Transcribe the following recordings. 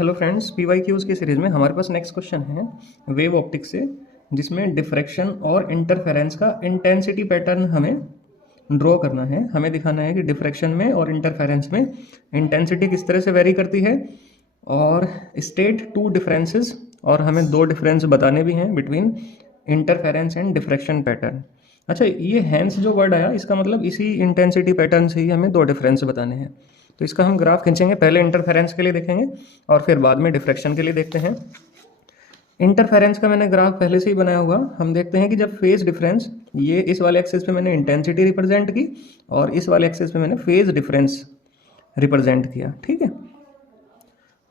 Hello friends, PYQs की series में हमारे पास नेक्स्ट क्वेश्चन है वेव ऑप्टिक्स से, जिसमें डिफ्रैक्शन और इंटरफेरेंस का इंटेंसिटी पैटर्न हमें ड्रॉ करना है। हमें दिखाना है कि डिफ्रैक्शन में और इंटरफेरेंस में इंटेंसिटी किस तरह से वेरी करती है, और स्टेट टू डिफरेंसेस, और हमें दो डिफरेंस बताने भी हैं between interference and diffraction pattern. अच्छा, ये हैंस जो वर्ड आया, इसका मतलब इसी इंटेंसिटी पैटर्न से ही हमें दो डिफरेंस बताने हैं। तो इसका हम ग्राफ खींचेंगे, पहले इंटरफेरेंस के लिए देखेंगे और फिर बाद में डिफ्रैक्शन के लिए देखते हैं। इंटरफेरेंस का मैंने ग्राफ पहले से ही बनाया हुआ। हम देखते हैं कि जब फेज डिफरेंस, ये इस वाले एक्सिस पे मैंने इंटेंसिटी रिप्रेजेंट की और इस वाले एक्सिस पे मैंने फेज डिफरेंस रिप्रेजेंट किया। ठीक है,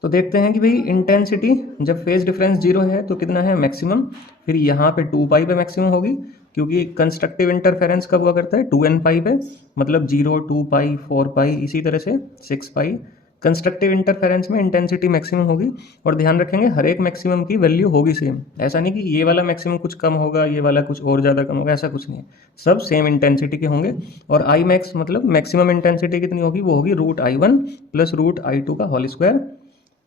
तो देखते हैं कि भाई इंटेंसिटी जब फेज डिफरेंस जीरो है तो कितना है, मैक्सिमम। फिर यहाँ पे 2 पाई पे मैक्सिमम होगी, क्योंकि कंस्ट्रक्टिव इंटरफेरेंस कब हुआ करता है, 2n पाई पे, मतलब 0, 2 पाई, 4 पाई, इसी तरह से 6 पाई। कंस्ट्रक्टिव इंटरफेरेंस में इंटेंसिटी मैक्सिमम होगी। और ध्यान रखेंगे, हर एक मैक्सिमम की वैल्यू होगी सेम। ऐसा नहीं कि ये वाला मैक्सिमम कुछ कम होगा, ये वाला कुछ और ज़्यादा कम होगा, ऐसा कुछ नहीं है। सब सेम इंटेंसिटी के होंगे। और आई मैक्स मतलब मैक्सिमम इंटेंसिटी कितनी होगी, वो होगी √I1 प्लस √I2 का होल स्क्वायर।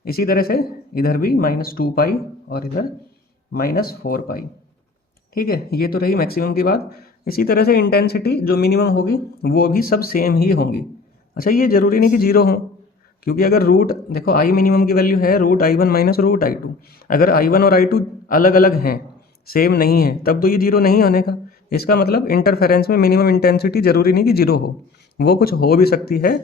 इसी तरह से इधर भी -2 पाई और इधर -4 पाई। ठीक है, ये तो रही मैक्सिमम की बात। इसी तरह से इंटेंसिटी जो मिनिमम होगी वो भी सब सेम ही होंगी। अच्छा, ये जरूरी नहीं कि जीरो हो, क्योंकि अगर देखो आई मिनिमम की वैल्यू है √I1 माइनस √I2। अगर I1 और I2 अलग अलग हैं, सेम नहीं है, तब तो ये जीरो नहीं होने का। इसका मतलब इंटरफेरेंस में मिनिमम इंटेंसिटी जरूरी नहीं कि जीरो हो, वो कुछ हो भी सकती है,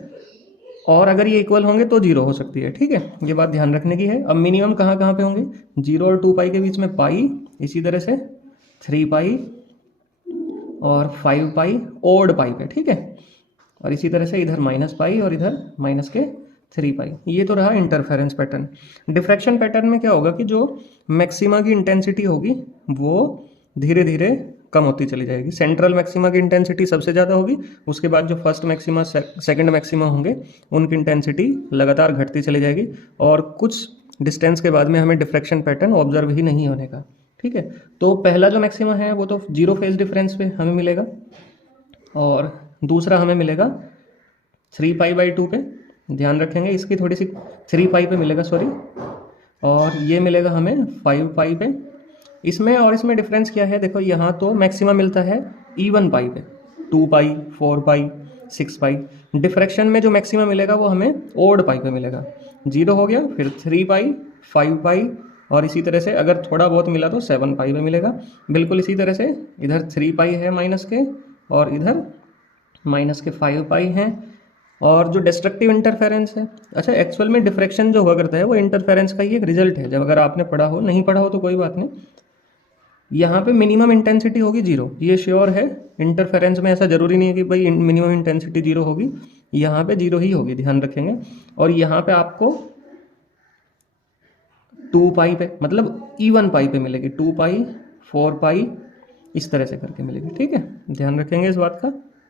और अगर ये इक्वल होंगे तो जीरो हो सकती है। ठीक है, ये बात ध्यान रखने की है। अब मिनिमम कहाँ कहाँ पे होंगे, 0 और 2 पाई के बीच में पाई, इसी तरह से 3 पाई और 5 पाई ओड पाई पे। ठीक है, और इसी तरह से इधर -पाई और इधर -3 पाई। ये तो रहा इंटरफेरेंस पैटर्न। डिफ्रैक्शन पैटर्न में क्या होगा कि जो मैक्सिमा की इंटेंसिटी होगी वो धीरे धीरे कम होती चली जाएगी। सेंट्रल मैक्सिमा की इंटेंसिटी सबसे ज़्यादा होगी, उसके बाद जो फर्स्ट मैक्सिमा सेकंड मैक्सिमा होंगे उनकी इंटेंसिटी लगातार घटती चली जाएगी, और कुछ डिस्टेंस के बाद में हमें डिफ्रैक्शन पैटर्न ऑब्जर्व ही नहीं होने का। ठीक है, तो पहला जो मैक्सिमा है वो तो जीरो फेज डिफरेंस पे हमें मिलेगा, और दूसरा हमें मिलेगा 3 पाई/2 पे। ध्यान रखेंगे, इसकी थोड़ी सी 3 पाई पे मिलेगा, सॉरी, और ये मिलेगा हमें 5 पाई पे। इसमें और इसमें डिफरेंस क्या है, देखो यहाँ तो मैक्सिमम मिलता है इवन पाई पे, 2 पाई, 4 पाई, 6 पाई। डिफ्रैक्शन में जो मैक्सिमम मिलेगा वो हमें ओड पाई पे मिलेगा। जीरो हो गया, फिर 3 पाई, 5 पाई, और इसी तरह से अगर थोड़ा बहुत मिला तो 7 पाई पे मिलेगा। बिल्कुल इसी तरह से इधर 3 पाई है माइनस के, और इधर -5 पाई हैं। और जो डिस्ट्रक्टिव इंटरफेरेंस है, अच्छा एक्चुअल में डिफ्रैक्शन जो हुआ करता है वो इंटरफेरेंस का ही एक रिजल्ट है। जब अगर आपने पढ़ा हो, नहीं पढ़ा हो तो कोई बात नहीं, यहाँ पे मिनिमम इंटेंसिटी होगी जीरो, ये श्योर है। इंटरफेरेंस में ऐसा जरूरी नहीं है कि भाई मिनिमम इंटेंसिटी जीरो होगी, यहाँ पे जीरो ही होगी, ध्यान रखेंगे। और यहाँ पे आपको 2 पाई पे, मतलब इवन पाई पे मिलेगी, 2 पाई, 4 पाई, इस तरह से करके मिलेगी। ठीक है, ध्यान रखेंगे इस बात का।